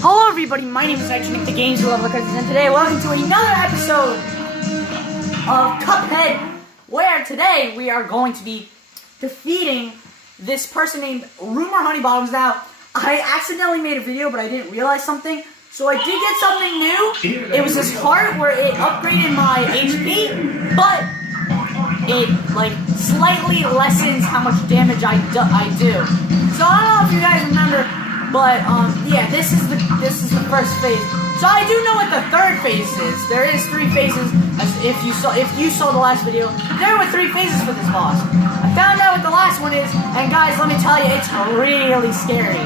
Hello everybody, my name is JOYSTICK, the Games Lover, and today welcome to another episode of Cuphead, where today we are going to be defeating this person named Rumor Honeybottoms. Now, I accidentally made a video, but I didn't realize something, so I did get something new. It was this heart where it upgraded my HP, but it, like, slightly lessens how much damage I do. So I don't know if you guys remember, but, yeah, this is the first phase. So I do know what the third phase is. There is 3 phases, as if you saw the last video, there were 3 phases for this boss. I found out what the last one is, and guys, let me tell you, it's really scary.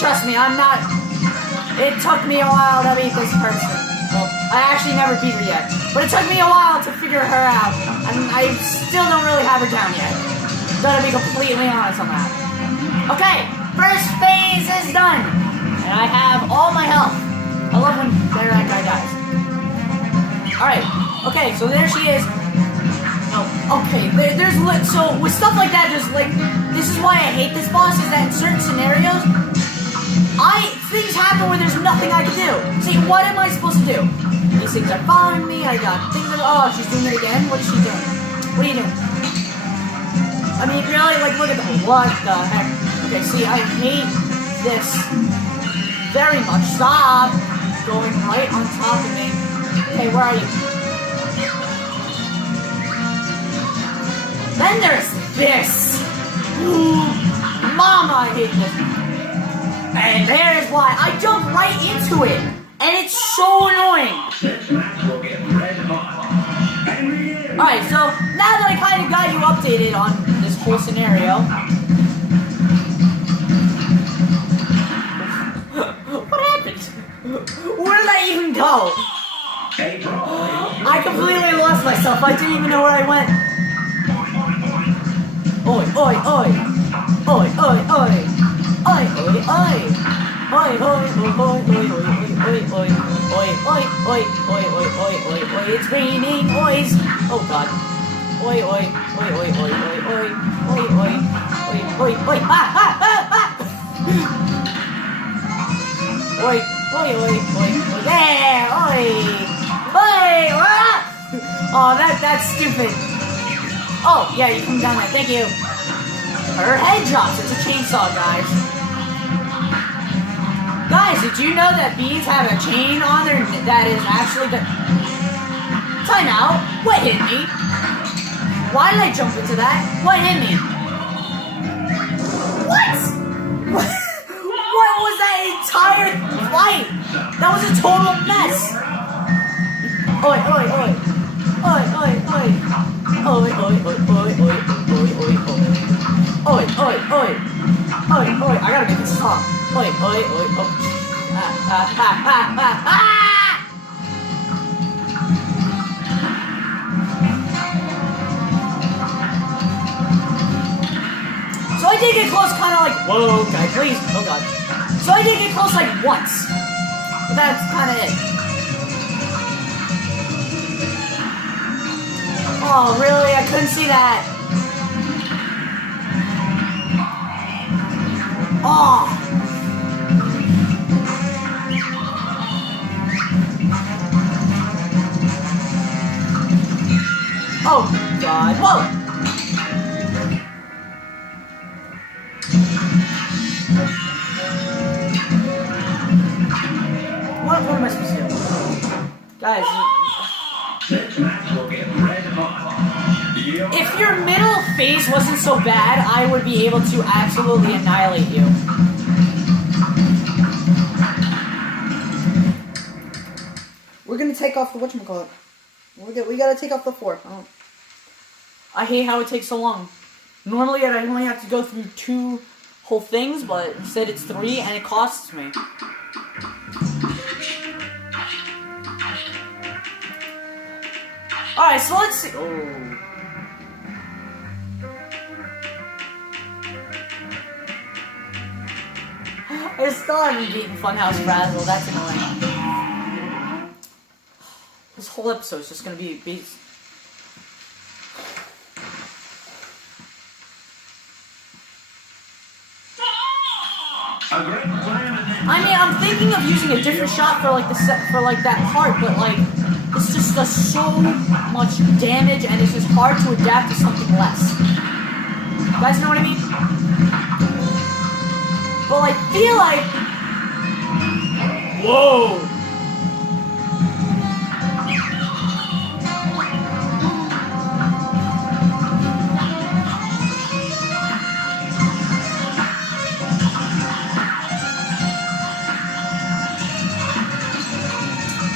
Trust me, it took me a while to beat this person. Well, I actually never beat her yet, but it took me a while to figure her out, and I still don't really have her down yet. Gotta be completely honest on that. Okay, first phase is done, and I have all my health. I love when that guy dies. Alright, okay, so there she is. Oh, okay, so with stuff like that, just like, this is why I hate this boss, is that in certain scenarios, things happen where there's nothing I can do. See, what am I supposed to do? These things are following me, I got things that, oh, she's doing it again? What is she doing? What are you doing? I mean, really, like, look at what the heck? Okay, see, I hate this very much. Stop going right on top of me. Okay, where are you? Then there's this. Ooh, Mama, I hate this. And there's why. I jumped right into it. And it's so annoying. Alright, so now that I kind of got you updated on this whole scenario. What happened? Where did I even go? I completely lost myself. I didn't even know where I went. Oi, oi, oi. Oi, oi, oi. Oi, oi, oi. Oi, oi, oi, oi, oi, oi, oi, oi, oi, oi, oi, oi, oi, oi, oi, it's raining ois. Oh god. Oi, oi, oi, oi, oi, oi, oi, oi, oi, oi, oi, oi, Oi, oi, oi, oi, oi, there, oi, oi, oh, that's stupid. Oh, yeah, you come down there, thank you. Her head drops, it's a chainsaw, guys. Guys, did you know that bees have a chain on their that is actually the... Time out. What hit me? Why did I jump into that? What hit me? What? What was that entire fight? That was a total mess. Oi, oi, oi. Oi, oi, oi. Oi, oi, oi, oi, oi, oi, oi, oi. Oi, oi, oi. Oi, oi. I gotta make this song. Oi, oi, oi, oi. So I did get close, kind of like, whoa, guy, please, oh god. So I did get close like once. But that's kind of it. Oh, really? I couldn't see that. Oh. Oh, God. Whoa! What am I supposed to do? Guys, if your middle phase wasn't so bad, I would be able to absolutely annihilate you. We're gonna take off the whatchamacallit. We gotta take off the 4. I hate how it takes so long. Normally I'd only have to go through 2 whole things, but instead it's 3 and it costs me. Alright, so let's see. Oh. I still haven't beaten Funhouse Frazzle, that's annoying. This whole episode is just gonna be a beast. I mean, I'm thinking of using a different shot for like that part, but like this just does so much damage, and it's just hard to adapt to something less. You guys know what I mean? But I feel like, whoa.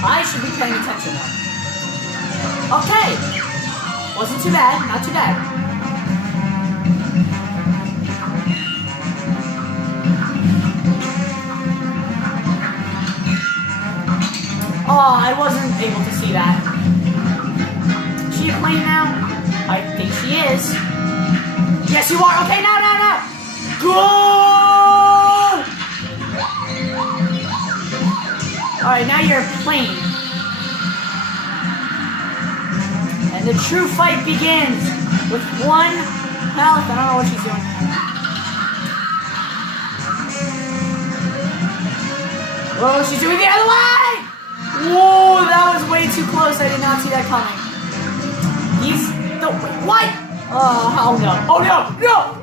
I should be paying attention now. Okay. Wasn't too bad, not too bad. Oh, I wasn't able to see that. Is she playing now? I think she is. Yes, you are. Okay, now. Go! Alright, now you're playing. And the true fight begins with 1 health. I don't know what she's doing. Whoa, she's doing the other way! Whoa, that was way too close. I did not see that coming. He's the what? Oh no! Oh no! No!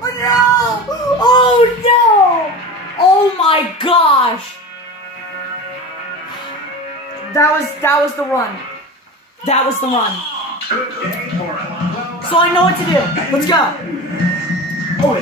Oh no! Oh my gosh! That was the run. That was the run. So I know what to do. Let's go. Oi!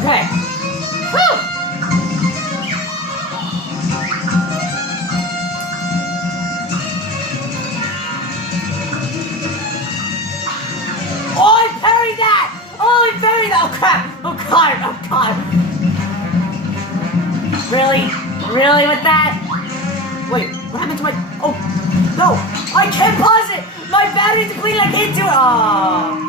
Okay. Woo! Oh, I parried that! Oh, Oh crap! Oh god! Really? Really with that? Wait, what happened to my... Oh! No! I can't pause it! My battery's depleted, I can't do it! Oh.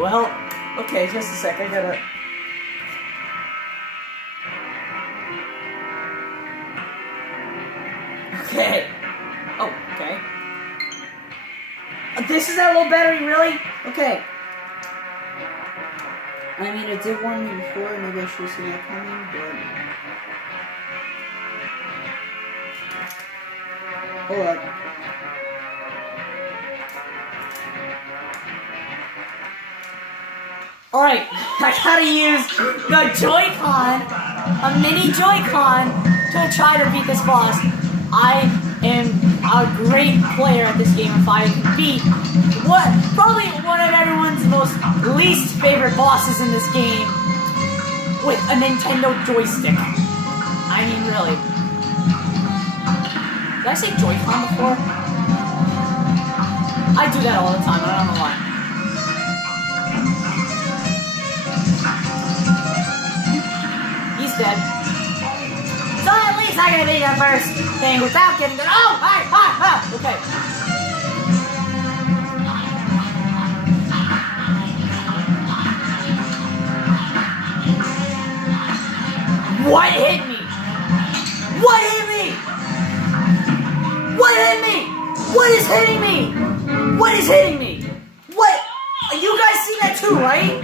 Well, okay, just a sec, I gotta... Okay. Oh, okay. This is that low battery, really? Okay. I mean, it did warn me before, maybe I should have seen that coming, but... Hold up. Alright, I gotta use the Joy-Con, a mini Joy-Con, to try to beat this boss. I am a great player at this game if I can beat probably one of everyone's most least favorite bosses in this game with a Nintendo joystick. I mean, really. Did I say Joy-Con before? I do that all the time, I don't know why. He's dead. So at least I can beat that first thing without getting the... Oh! Hi! Okay. What hit me? What hit me? What hit me? What is hitting me? What is hitting me? What? You guys see that too, right?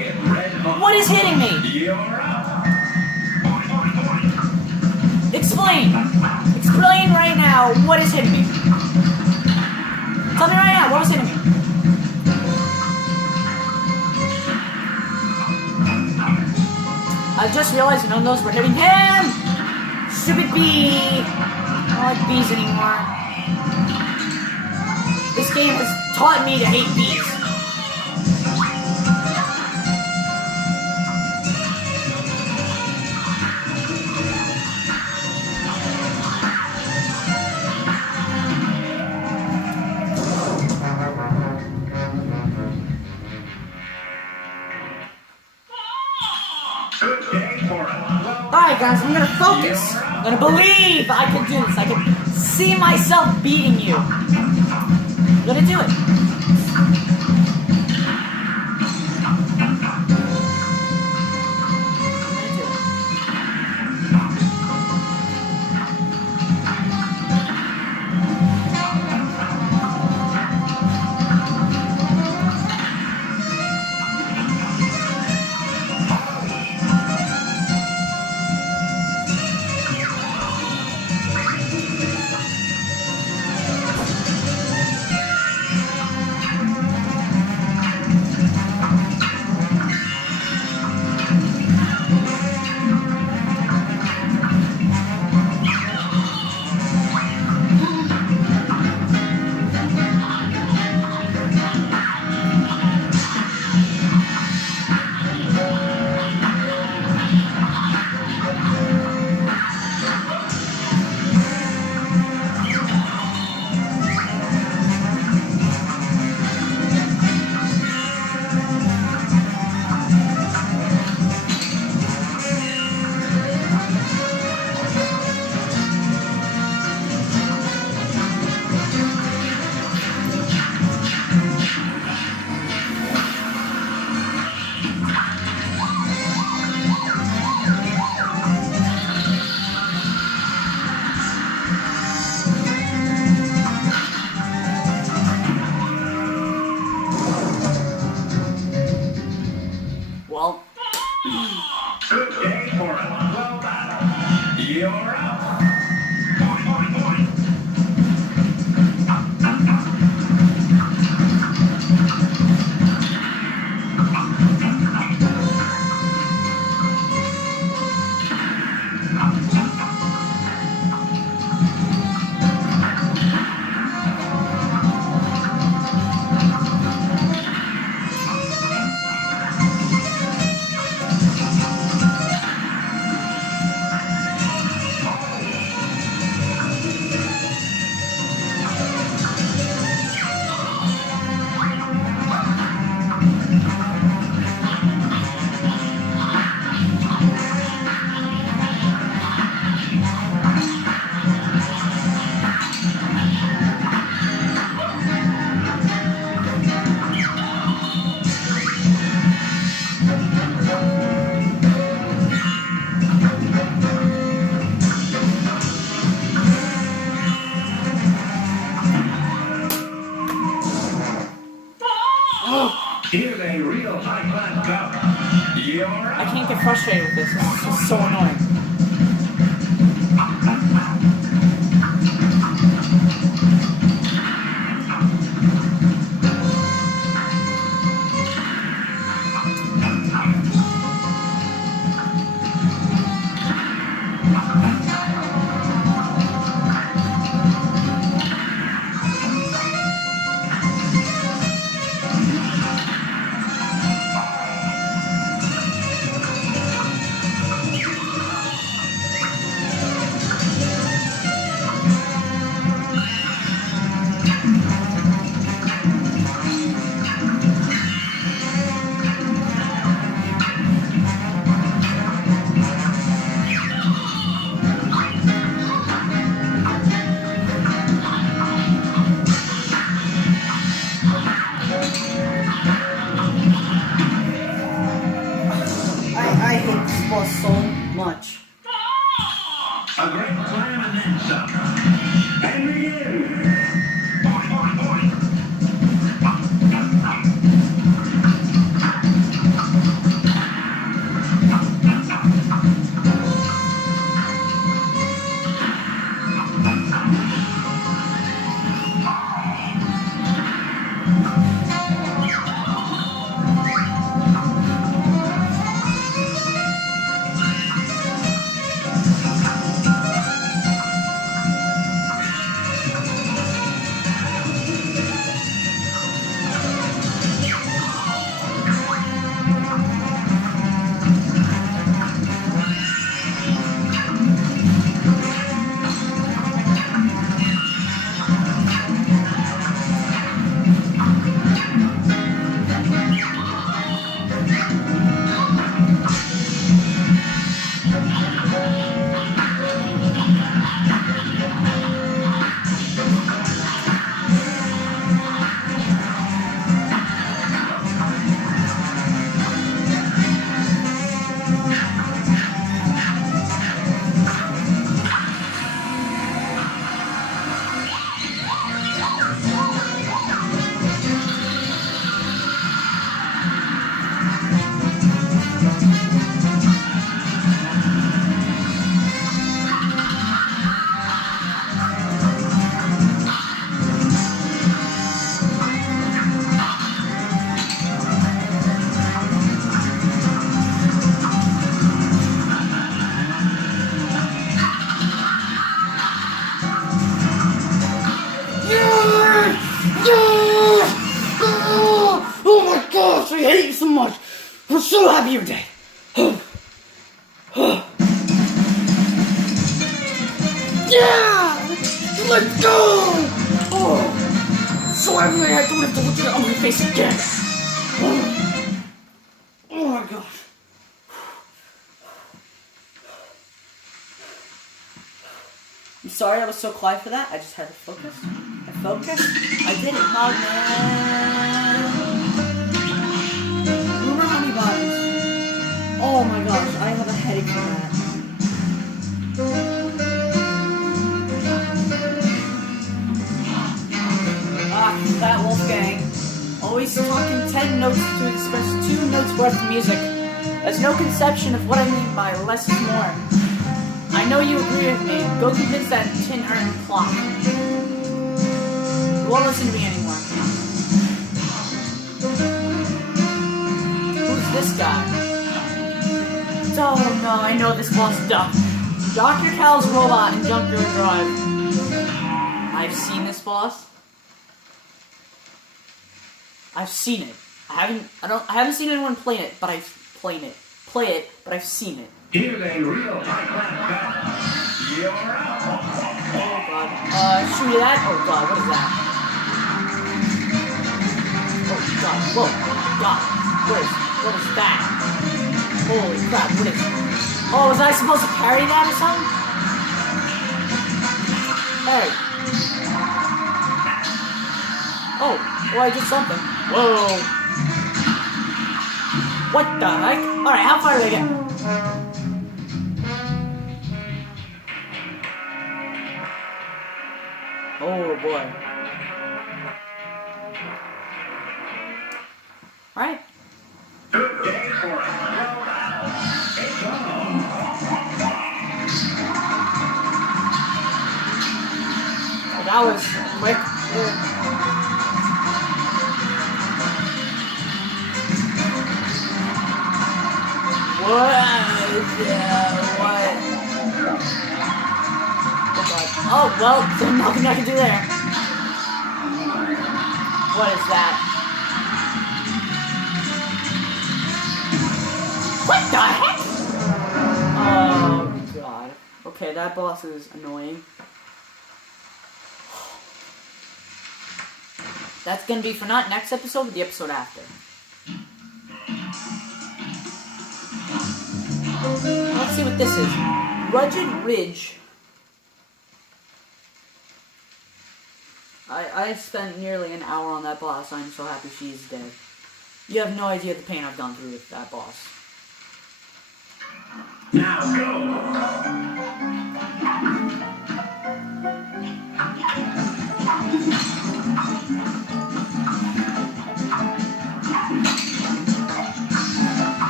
What is hitting me? Explain. Explain right now what is hitting me. Tell me right now what is hitting me. I just realized none of those were hitting him! Stupid bee! I don't like bees anymore. This game has taught me to hate bees. Alright guys, I'm gonna focus. I'm gonna believe I can do this. I can see myself beating you. I'm gonna do it. Here's a real high-class cup. I can't get frustrated with this. This is just so annoying. I hate this boss so much. A great plan and then some. And begin. Oh my gosh, I hate you so much. I'm so happy you're dead. Yeah! Let's go! Oh, so happy I don't have to look at your ugly face again. Oh my gosh. I'm sorry I was so quiet for that. I just had to focus. I focused. I did it, hog man. Remember honey buns? Oh my gosh, I have a headache from that. That Wolfgang. Always talking 10 notes to express 2 notes worth of music. There's no conception of what I mean by less is more. I know you agree with me. Go convince that tin urn clock. You won't listen to me anymore. Who's this guy? Oh no, I know this boss Duck. Dr. Cal's robot in Junkyard Drive. I've seen this boss. I've seen it. I haven't seen anyone play it, but I've played it. But I've seen it. Here's a real high-class cup. You're out. Oh god. Shoot me that? Oh god, what is that? Oh god, whoa, god. What is that? Holy crap, what is... Oh, was I supposed to carry that or something? Hey. Oh, well I did something. Whoa. What the heck? Alright, how far did I get? Oh boy. Alright. Good day for a throw battle. It's on. Oh, that was quick. What? Oh, well, there's nothing I can do there. What is that? What the heck? Oh, God. Okay, that boss is annoying. That's gonna be for not next episode, but the episode after. Let's see what this is. Rugged Ridge. I spent nearly an hour on that boss. I'm so happy she's dead. You have no idea the pain I've gone through with that boss. Now go.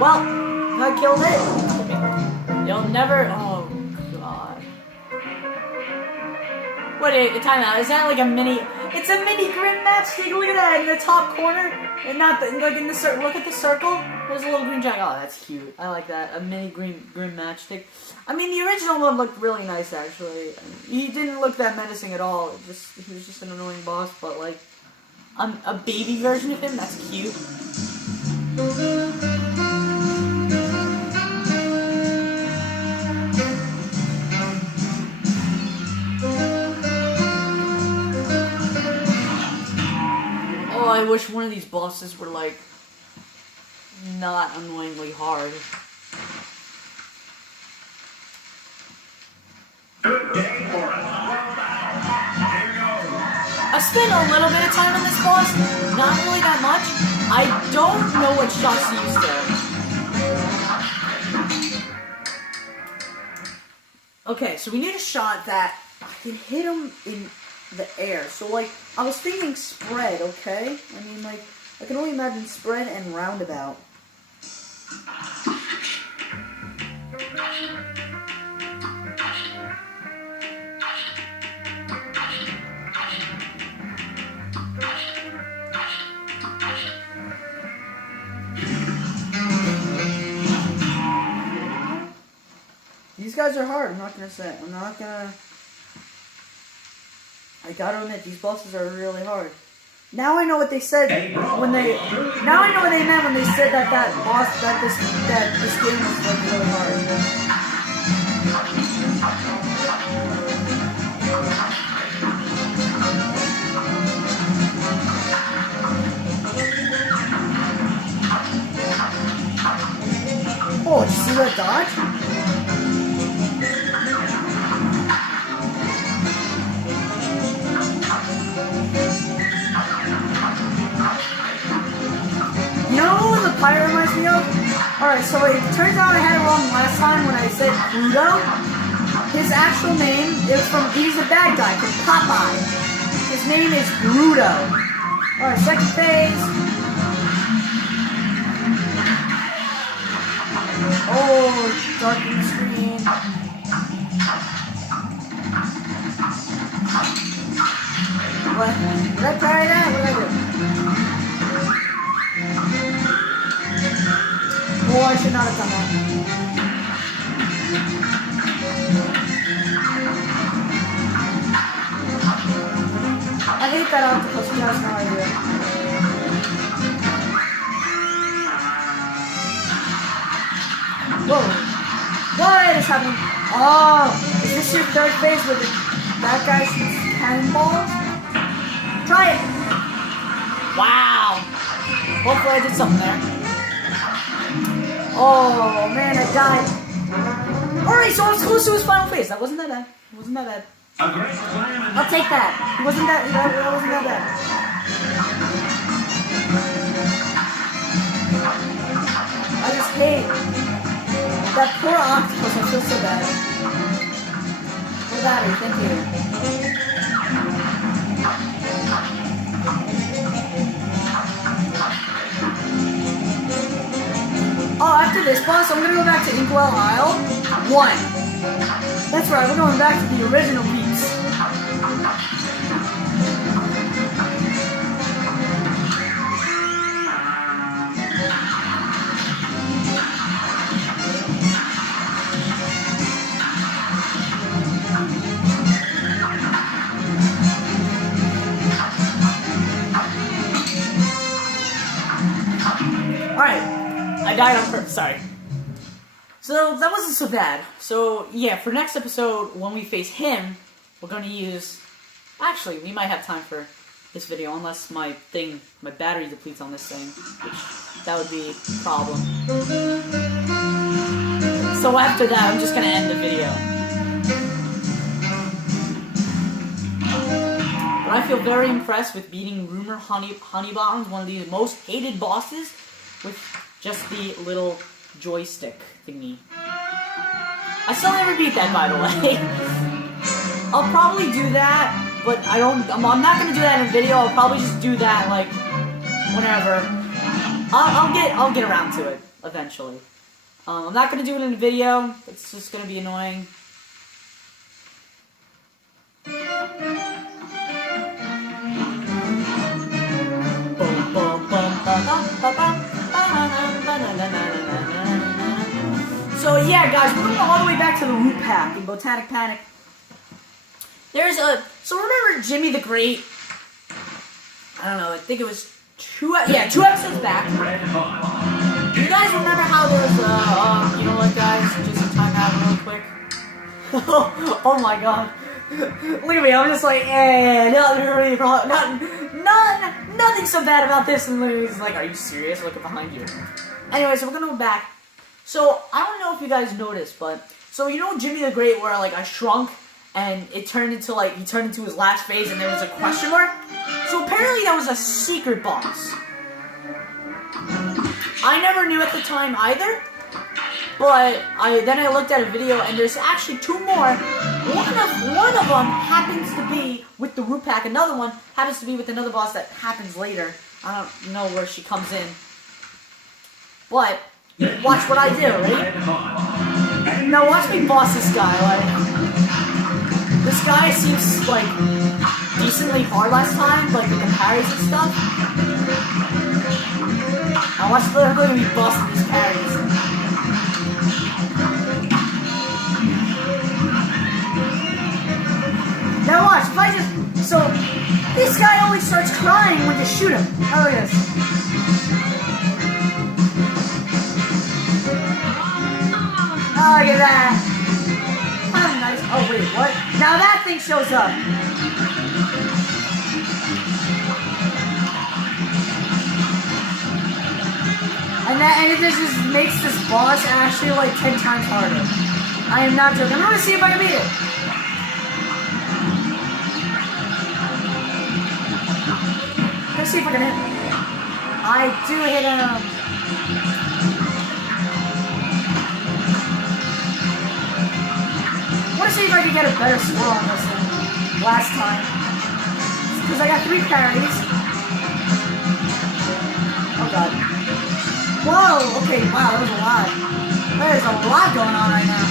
Well, I killed it. You'll never. Oh God. What a timeout? Is that like a mini? It's a mini green matchstick. Look at that in the top corner, and not the, like in the circle. Look at the circle. There's a little green jack. Oh, that's cute. I like that. A mini green matchstick. I mean, the original one looked really nice actually. He didn't look that menacing at all. He was just an annoying boss. But like, a baby version of him. That's cute. I wish one of these bosses were, like, not annoyingly hard. Good day for a throw battle. Here goes. I spent a little bit of time on this boss, not really that much. I don't know what shots to use there. Okay, so we need a shot that I can hit him in the air. So, like, I was thinking spread, okay? I mean, like, I can only imagine spread and roundabout. These guys are hard, I'm not gonna I gotta admit, these bosses are really hard. Now I know what they said when they. Now I know what they meant when they said that this game was like really hard. Oh, did you see that dodge? You know what the pirate reminds me of? Alright, so it turns out I had it wrong last time when I said Pluto. His actual name is he's a bad guy from Popeye. His name is Grudo. Alright, second phase. Oh, darken the screen. What? Did I try that? What did I do? Oh, I should not have done that. I hate that octopus, he has no idea. Whoa. What is happening? Oh, is this your third phase where that guy shoots cannonballs? Try it! Wow! Hopefully I did something there. Oh man, I died. Alright, so I was close to his final phase. That wasn't that bad. It wasn't that bad. A great slam and I'll take that. It wasn't that wasn't that bad. I just hate that poor octopus. I feel so bad. Poor battery, thank you. this boss, so I'm gonna go back to Inkwell Isle 1. That's right, we're going back to the original peeps. Alright, I died on purpose, sorry. So, that wasn't so bad. So, yeah, for next episode, when we face him, we're going to use... Actually, we might have time for this video, unless my battery depletes on this thing, which, that would be a problem. So after that, I'm just going to end the video. But I feel very impressed with beating Rumor Honeybottoms, one of the most hated bosses, with just the little joystick thingy. I still never beat that, by the way. I'll probably do that, but I'm not gonna do that in a video. I'll probably just do that like whenever. I'll get around to it eventually. I'm not gonna do it in a video. It's just gonna be annoying. So yeah, guys, we're going all the way back to the Root Pack in Botanic Panic. So remember Jimmy the Great? I don't know, I think it was two episodes back. Do you guys remember how there was you know what, guys, just a timeout real quick? Oh my god. Look at me, I'm just like, nothing really wrong, nothing so bad about this, and literally he's like, are you serious? Look behind you. Anyway, so we're gonna go back. So, I don't know if you guys noticed, but, so you know Jimmy the Great where, like, I shrunk, and it turned into, like, he turned into his last phase, and there was a question mark? So apparently that was a secret boss. I never knew at the time either, but then I looked at a video, and there's actually two more. One of them happens to be with the Root Pack, another one happens to be with another boss that happens later. I don't know where she comes in. But, watch what I do, ready? Now watch me boss this guy, like... This guy seems, like, decently hard last time, like, with the parries and stuff. Now watch me busting these parries. Now watch, if I just... So, this guy always starts crying when you shoot him. Oh, look at this. Oh, look at that. Oh, nice. Oh, wait, what? Now that thing shows up. And it just makes this boss actually like 10 times harder. I am not joking. I'm gonna see if I can beat it. Let's see if I can hit him. I do hit him. I want to see if I can get a better score on this than last time. Because I got 3 parries. Oh god. Whoa! Okay, wow, that was a lot. There's a lot going on right now.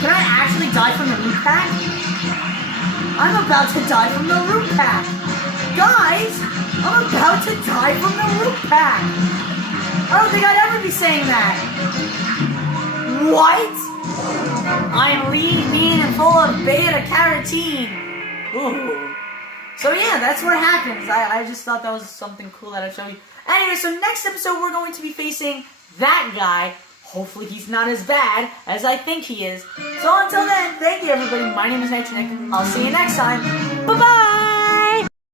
Can I actually die from the Root Pack? I'm about to die from the Root Pack! Guys! I'm about to die from the Root Pack! I don't think I'd ever be saying that! What? I'm lean, mean, and full of beta-carotene! Ooh. So yeah, that's what happens. I just thought that was something cool that I'd show you. Anyway, so next episode we're going to be facing that guy. Hopefully he's not as bad as I think he is. So until then, thank you everybody. My name is Nitronik. I'll see you next time. Bye-bye!